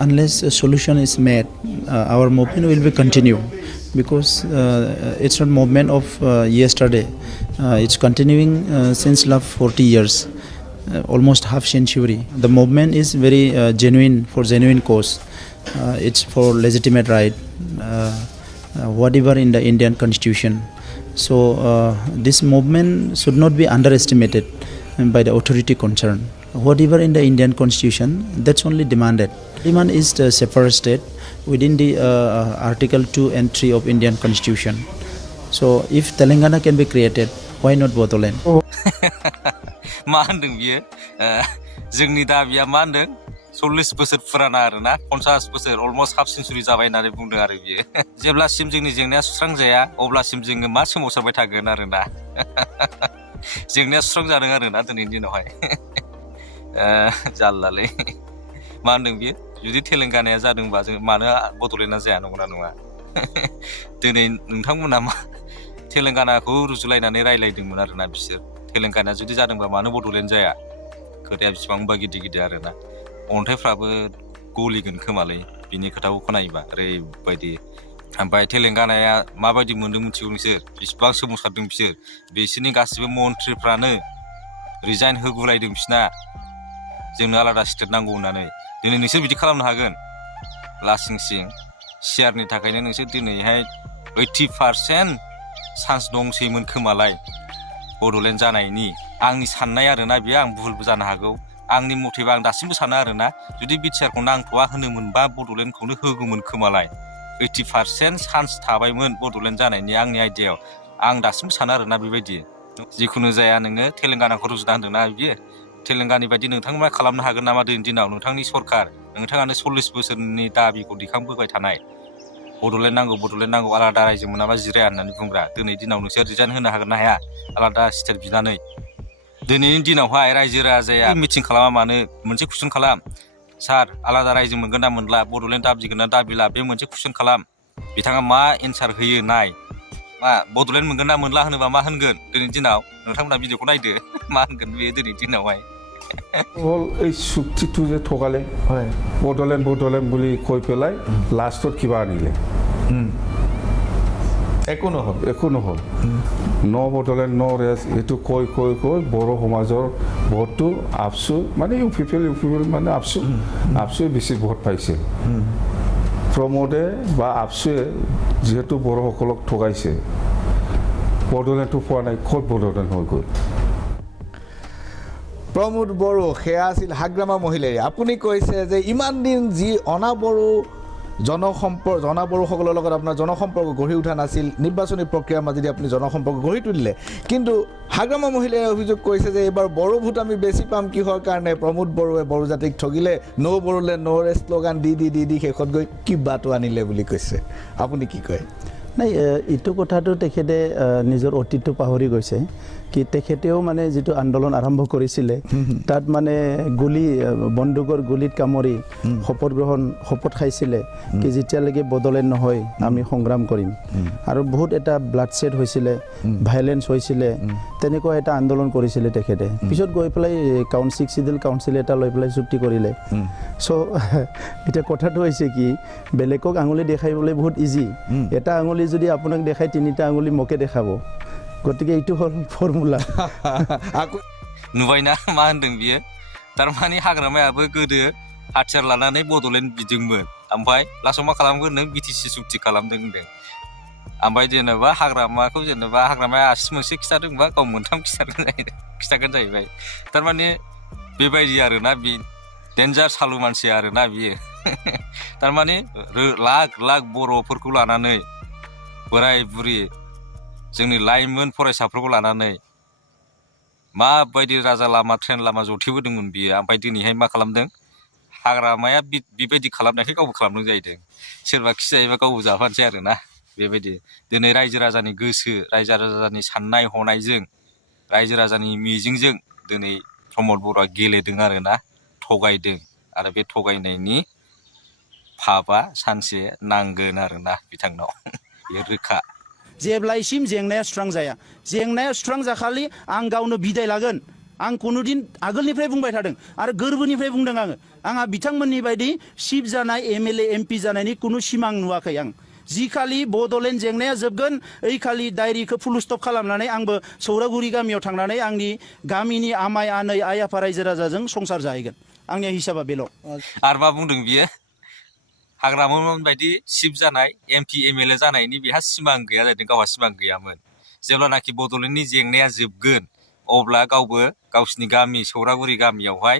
unless a solution is made, our movement will be continue, because it's not movement of yesterday. It's continuing since last 40 years, almost half century. The movement is very genuine, for genuine cause. It's for legitimate right, whatever in the Indian constitution. So this movement should not be underestimated by the authority concerned. Whatever in the Indian constitution, that's only demanded. Demand is the separate state within the Article 2 and 3 of Indian constitution. So if Telangana can be created, why not Bodoland? मा होनदों बियो जोंनि दाबिया मा होनदों 40 बोसोर फुराना आरोना 50 बोसोर अलमोस्ट हाफ सेन्चुरि जाबाय होननानै बुंदों आरो बियो जेब्लासिम जोंनि जेंनाया सुस्रांजाया अब्लासिम जोङो मा सोमावसारबाय थागोन आरोना जेंनाया सुस्रांजादों आरोना दिनैनि दिनावहाय जाल्लालै मा होनदों बियो जुदि तेलेंगानाया जादोंबा जों मानो बड'लेण्डआ जाया नंगौना नङा दिनै नोंथांमोना मा तेलेंगानाखौ रुजुलायनानै रायलायदोंमोन आरोना बिसोर तेलेंगानाया जुदि जादोंबा मानो बड'लेण्ड जाया खोथाया बेसेबांबा गिदिर गिदिर आरोना अन्थाइफ्राबो गलिगोन खोमालै बिनि खोथाखौ खोनायोबा ओरैबायदि ओमफ्राय तेलेंगानाया माबायदि मोन्दों मिथिगौ नोंसोर बेसेबां सोमावसारदों बिसोरनि गासिबो मन्थ्रिफ्रानो रिजाइन होगुलायदों बिसिना जोंनो आलादा स्टेट नांगौ होननानै दिनै नोंसोर बिदि खालामनो हागोन लासिं सिं सियारनि थाखायनो नोंसोर दिनैहाय 80% चान्स दंसैमोन खोमालाय बड'लेण्ड जानायनि आंनि साननाय आरोना बियो आं भुलबो जानो हागौ आंनि मथेबा आं दासिमबो सानो आरोना जुदि बिटिआरखौ नांथ'आ होनो मोनबा बड'लेण्डखौनो होगौमोन खोमालाय 80% चान्स थाबायमोन बड'लेण्ड जानायनि आंनि आइडियायाव आं दासिमबो सानो आरोना बेबायदि जिखुनु जाया नोङो तेलेंगानाखौ रुजुना होनदोंना बियो तेलेंगानानि बायदि नोंथांमोना खालामनो हागोन नामा दिनैनि दिनाव नोंथांनि सरखार नोंथाङानो 40 बोसोरनि दाबिखौ दिखांबोबाय थानाय बड'लेण्ड नांगौ आलादा रायजो मोनाबा जिराया होननानै बुंग्रा दिनैनि दिनाव नोंसोर रिजाइन होनो हागोन ना हाया आलादा स्टेट बिनानै दिनैनि दिनावहाय रायजो राजाया मिटिं खालामा मानो मोनसे कुइसन खालाम सार आलादा रायजो मोनगोन ना मोनला बड'लेण्ड दाबिगोन ना दाबिला बे मोनसे कुइसन खालाम बिथाङा मा एन्सार होयो नाय मा बड'लेण्ड मोनगोन ना मोनला होनोबा मा होनगोन दिनैनि दिनाव नोंथांमोना भिडिअखौ नायदो मा होनगोन बे दिनैनि दिनावहाय এই চুক্তিটো যে ঠগালে বডলেণ্ড বুলি কৈ পেলাই লাষ্টত কিবা আনিলে একো নহ'ল ন বডলেণ্ড ন ৰেছ এইটো কৈ বড়ো সমাজৰ ভোটটো আপচু মানে ইউ পিপল মানে আপচুৱে বেছি ভোট পাইছে প্ৰমোদে বা আপচুৱে যিহেতু বড়োসকলক ঠগাইছে বডলেণ্ডটো পোৱা নাই ক'ত বডলেণ্ড হৈ গ'ল Pramod Boro, সেয়া আছিল হাগ্ৰামা মহিলাই আপুনি কৈছে যে ইমান দিন যি অনাবড়ো জনবড়োসকলৰ লগত আপোনাৰ জনসম্পৰ্ক গঢ়ি উঠা নাছিল নিৰ্বাচনী প্ৰক্ৰিয়াৰ মাজেদি আপুনি জনসম্পৰ্ক গঢ়ি তুলিলে কিন্তু হাগ্ৰামা মহিলাই অভিযোগ কৰিছে যে এইবাৰ বড়ো ভোট আমি বেছি পাম কিহৰ কাৰণে প্ৰমোদ বড়োৱে বড়ো জাতিক ঠগিলে নো বড়োলেণ্ড নো ৰে শ্লোগান দি শেষত গৈ কিবাটো আনিলে বুলি কৈছে আপুনি কি কয় নাই এইটো কথাটো তেখেতে নিজৰ অতীতটো পাহৰি গৈছে কি তেখেতেও মানে যেটো আন্দোলন আৰম্ভ কৰিছিলে তাত মানে বন্দুকৰ গুলিত কামৰি শপত খাইছিলে কি যেতিয়ালৈকে বদলেণ্ড নহয় আমি সংগ্ৰাম কৰিম আৰু বহুত এটা ব্লাড শেড হৈছিলে ভায়োলেন্স হৈছিলে তেনেকুৱা এটা আন্দোলন কৰিছিলে তেখেতে পিছত গৈ পেলাই শিডিউল কাউন্সিল এটা লৈ পেলাই চুক্তি কৰিলে সো এটা কথাটো হৈছে কি বেলেগক আঙুলি দেখাইবলৈ বহুত ইজি এটা আঙুলি যদি আপোনাক দেখাই তিনিটা আঙুলি মোকে দেখাব গতিকে এইটো হল ফৰ্মুলা নুबायना मा होनदों बियो तारमाने हाग्रामायाबो गोदो हाथियार लानानै बड'लेण्ड बिदोंमोन ओमफ्राय लास्टआव मा खालामगोन नों बिटिसि सुक्ति खालामदों होनदों ओमफ्राय जेनेबा हाग्रामाया आसि मोनसे खिथादोंबा गाव मोनथाम खिथागोन जाहैबाय तारमाने बेबायदि आरोना बि डेन्जार सालु मानसि आरोना बियो तारमाने लाख बर'फोरखौ लानानै बोराय बुरि जोंनि लाइमोन फरायसाफोरखौ लानानै माबायदि राजा लामा ट्रेन लामा जथेबोदोंमोन बियो ओमफ्राय दिनैहाय मा खालामदों हाग्रामाया बेबायदि खालामनायखाय गावबो खालामदों जाहैदों सोरबा खिजायोबा गावबो जाफानोसै आरोना बेबायदि दिनै रायजो राजानि गोसो रायजो राजानि साननाय हनायजों रायजो राजानि मिजिंजों दिनै प्रमद बर'आ गेलेदों आरोना थगायदों आरो बे थगायनायनि फाबा सानसे नांगोन आरोना बिथांनाव बे रोखा जेब्लायसिम जेंनाया सुस्रां जाया जेंनाया सुस्रां जाखालि आं गावनो बिदाय लागोन आं कुनुदिन आगोलनिफ्राय बुंबाय थादों आरो गोरबोनिफ्राय बुंदों आङो आंहा बिथांमोननि बायदि चिफ जानाय एमएलए एमपि जानायनि कुनु सिमां नुवाखै आं जिखालि बड'लेण्ड जेंनाया जोबगोन ओइ खालि डायरिखौ फुल स्टप खालामनानै आंबो सौरागुरि गामियाव थांनानै आंनि गामिनि आमाय आनै आइ आफा रायजो राजाजों संसार जाहैगोन आंनि हिसाबा बेल' आरो मा बुंदों बियो हाग्रामोन बायदि चिफ जानाय एमपि एमएलए जानायनि बेहा सिमां गैया जादों गावहा सिमां गैयामोन जेब्लानाखि बड'लेण्डनि जेंनाया जोबगोन अब्ला गावबो गावसिनि गामि सौरागुरि गामियावहाय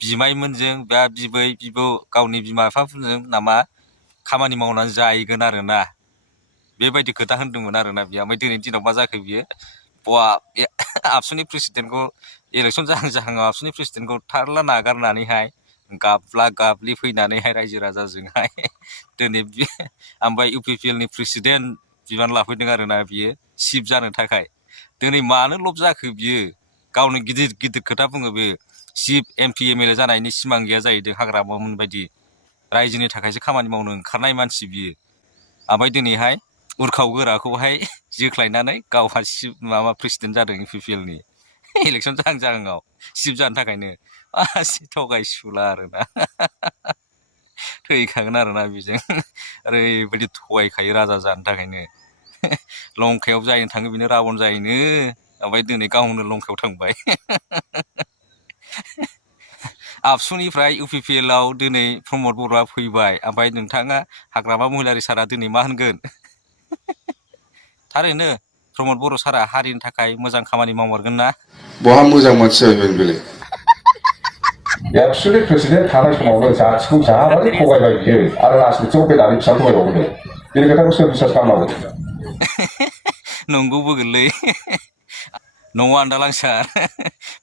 बिमायमोनजों बा बिबै बिबौ गावनि बिमा बिफाफोरजों नामा खामानि मावनानै जाहैगोन आरोना बेबायदि खोथा होनदोंमोन आरोना बियो ओमफ्राय दिनैनि दिनाव मा जाखो बियो बा आबसुनि प्रेसिडेन्टखौ इलेक्सन जाहां जाहाङाव आबसुनि प्रेसिडेन्टखौ थारला नागारनानैहाय गाबला गाबलि फैनानैहाय रायजो राजाजोंहाय दिनै ओमफ्राय इउपिपिएलनि प्रेसिडेन्ट बिबान लाफैदों आरोना बियो चिफ जानो थाखाय दिनै मानो लब जाखो बियो गावनो गिदिर गिदिर खोथा बुङो बे चिफ एमपि एमएलए जानायनि सिमां गैया जाहैदों हाग्रामोन बायदि रायजोनि थाखायसो खामानि मावनो ओंखारनाय मानसि बियो ओमफ्राय दिनैहाय उरखाव गोराखौहाय जोख्लायनानै गावहा माबा प्रेसिडेन्ट जादों इउपिपिएलनि इलेक्सन जाहां जाहाङाव चिफ जानो थाखायनो थगायसुला आरोना थैखागोन आरोना बेजों ओरैबायदि थगायखायो राजा जानो थाखायनो लंकायाव जायनो थाङो बेनो राबन जायोनो ओमफ्राय दिनै गावनो लंकायाव थांबाय आबसुनिफ्राय इउपिपिएलआव दिनै प्रमद बर'आ फैबाय ओमफ्राय नोंथाङा हाग्रामा महिलारि सारा दिनै मा होनगोन थारैनो प्रमद बर' सारा हारिनि थाखाय मोजां खामानि मावमारगोन ना बहा मोजां मानसि जाहैबाय बेलाय एक्सुवेलि प्रेसिडेन्ट थानाय समावनो जाथिखौ जाबादि थगायबाय बियो आरो राजनितियाव फैनानै फिसा थगायबावदों बेनि खोथाखौ सोर बिसास खालामनांगौ नंगौबो गोरलै नङा आन्दालां सार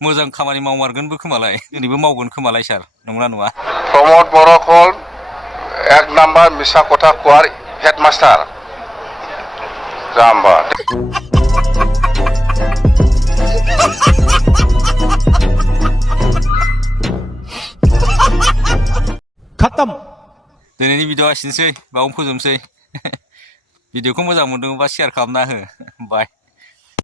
मोजां खामानि मावमारगोनबो खोमालाय दिनैबो मावगोन खोमालाय सार नंगौना नङा प्रमद बर'खौ एक नाम्बार मिसा कथा कुवार हेडमास्टार जाम्बा खत्म दिनैनि भिडिअ'आ एसेनोसै बावनो फोजोबनोसै भिडिअ'खौ मोजां मोनदोंबा शेयार खालामना हो बाय